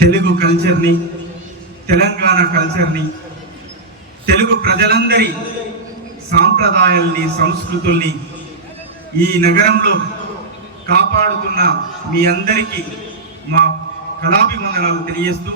తెలుగు కల్చర్ని, తెలంగాణ కల్చర్ని, తెలుగు ప్రజలందరి సాంప్రదాయాల్ని, సంస్కృతుల్ని ఈ నగరంలో కాపాడుతున్న మీ అందరికీ మా కళాభివందనాలు తెలియజేస్తూ,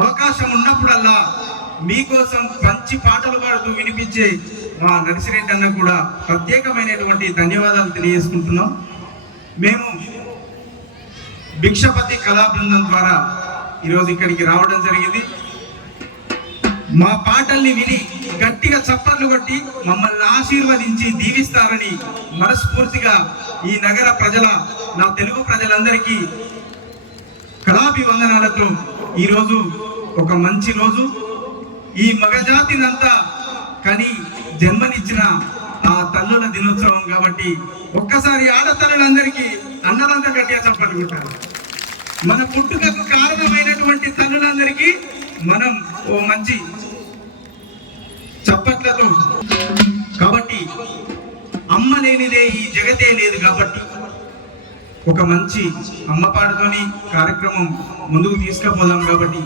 అవకాశం ఉన్నప్పుడల్లా మీకోసం మంచి పాటలు పాడుతూ వినిపించే మా నర్సిరెడ్డి అన్న కూడా ప్రత్యేకమైనటువంటి ధన్యవాదాలు తెలియజేసుకుంటున్నాం. మేము భిక్షపతి కళా బృందం ద్వారా ఈరోజు ఇక్కడికి రావడం జరిగింది. మా పాటల్ని విని గట్టిగా చప్పట్లు కొట్టి మమ్మల్ని ఆశీర్వదించి దీవిస్తారని మనస్ఫూర్తిగా ఈ నగర ప్రజల, నా తెలుగు ప్రజలందరికీ కళాభివందనాలతో ఈరోజు ఒక మంచి రోజు. ఈ మగజాతినంతా కని జన్మనిచ్చిన ఆ తల్లుల దినోత్సవం కాబట్టి ఒక్కసారి ఆడతల్లులందరికీ అన్నలంతా గట్టిగా చప్పట్లు కొట్టాలి. మన పుట్టుకకు కారణమైనటువంటి తల్లులందరికీ మనం ఓ మంచి చప్పట్లతో, కాబట్టి అమ్మ లేనిదే ఈ జగతే లేదు కాబట్టి ఒక మంచి అమ్మ పాటతోని కార్యక్రమం ముందుకు తీసుకుపోదాం. కాబట్టి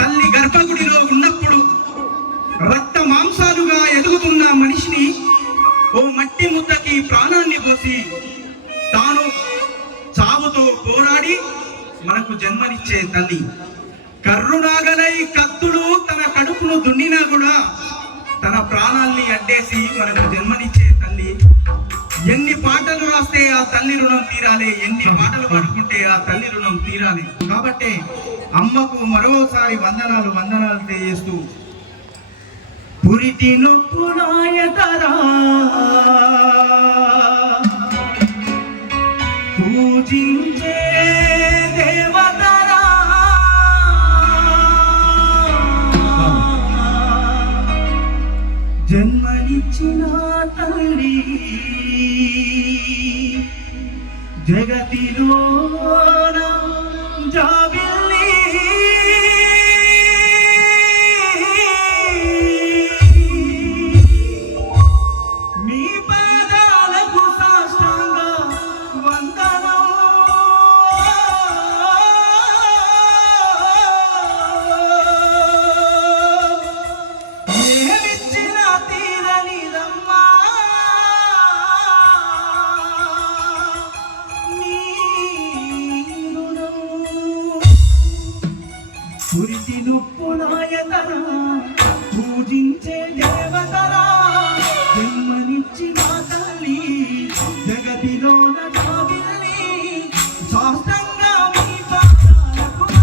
తల్లి గర్భగుడిలో ఉన్నప్పుడు రక్త మాంసాలుగా ఎదుగుతున్న మనిషిని ఓ మట్టి ముద్దకి ప్రాణాన్ని పోసి తాను చావుతో పోరాడి మనకు జన్మనిచ్చే తల్లి. కర్రునాగలై కత్తులు తన కడుపును దున్నినా కూడా తన ప్రాణాల్ని అడ్డేసి మనకు జన్మనిచ్చే తల్లి. ఎన్ని పాటలు రాస్తే ఆ తల్లి రుణం తీరాలి, ఎన్ని పాటలు పాడుకుంటే ఆ తల్లి రుణం తీరాలి. కాబట్టి అమ్మకు మరోసారి వందనాలు తెలియజేస్తూ, పురిటి నొప్పునాయతరా పూజించే దేవతరా, జన్మనిచ్చిన తల్లి జగతిలో జాబిల్లి. మీ పాదాలకు సాష్టాంగ వందనం. ఏమిచ్చిన తీరనిదమ్మా పురిటి నొప్పునాయతరా పూజించే దేవతరా, జన్మనిచ్చిన తల్లి జగతిలోన జాబిల్లి. శాస్త్రంగా మీ పాదాలకు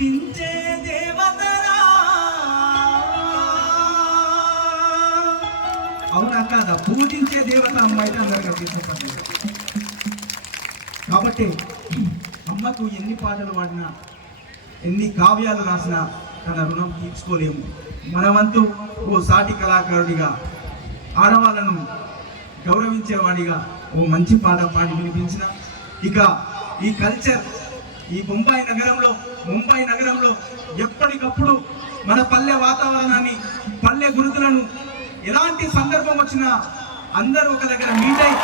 పూజించే దేవతరా. అవునా కాదా? పూజించే దేవత అమ్మ అయితే అందరికీ తీసుకుంటారు. కాబట్టి అమ్మకు ఎన్ని పాటలు పాడినా, ఎన్ని కావ్యాలు రాసినా తన రుణం తీర్చుకోలేము. మన వంతు ఓ సాటి కళాకారుడిగా, ఆడవాళ్ళను గౌరవించేవాడిగా ఓ మంచి పాట పాడి వినిపించిన, ఇక ఈ కల్చర్ ఈ ముంబై నగరంలో ఎప్పటికప్పుడు మన పల్లె వాతావరణాన్ని, పల్లె గురుతులను ఎలాంటి సందర్భం వచ్చినా అందరూ ఒక దగ్గర మీట్ అయి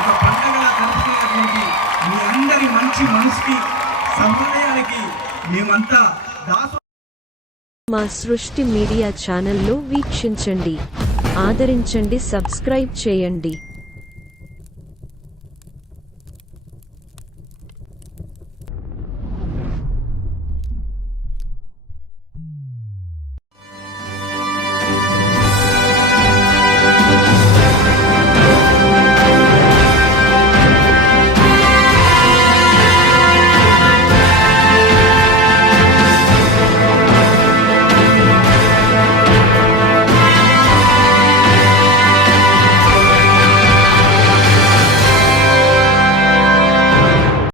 ఒక పండగలా జరుపుకునేటువంటి మీ అందరి మంచి మనసుకి, సంప్రదాయాలకి మేమంతా దాసు. మా సృష్టి మీడియా ఛానల్ను వీక్షించండి, ఆదరించండి, సబ్స్క్రైబ్ చేయండి.